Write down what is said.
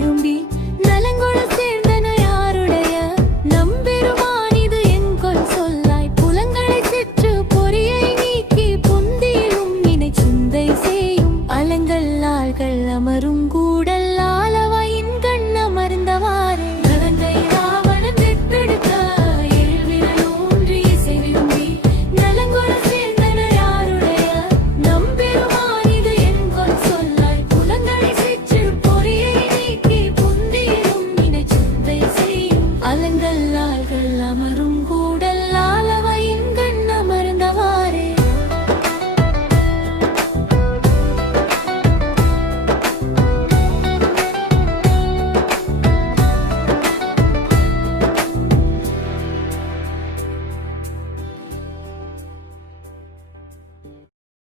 விரும்பி நலங்கொள சேர்ந்தன யாருடைய நம்பெருமான் இது எங்கொல் சொல்லாய் புலங்களை சிற்று பொறியை நீக்கி புந்தியிலும் இணை சிந்தை செய்யும் அலங்கள் ஆள்கள் அமரும் கூடல் ஆலவாயின் கண் அமர்ந்தவாறே நலங்கை ராவணன் வெற்பெடுத்த எழுவிரலூன்றி இசை விரும்பி நலங்கொள சேர்ந்தன யாருடைய நம்பெருமான் இது எங்கொல் சொல்லாய் புலங்களை சிற்று பொறியை நீக்கி புந்தியிலும் இணை சிந்தை செய்யும் அலங்கள் ஆள்கள் அமரும்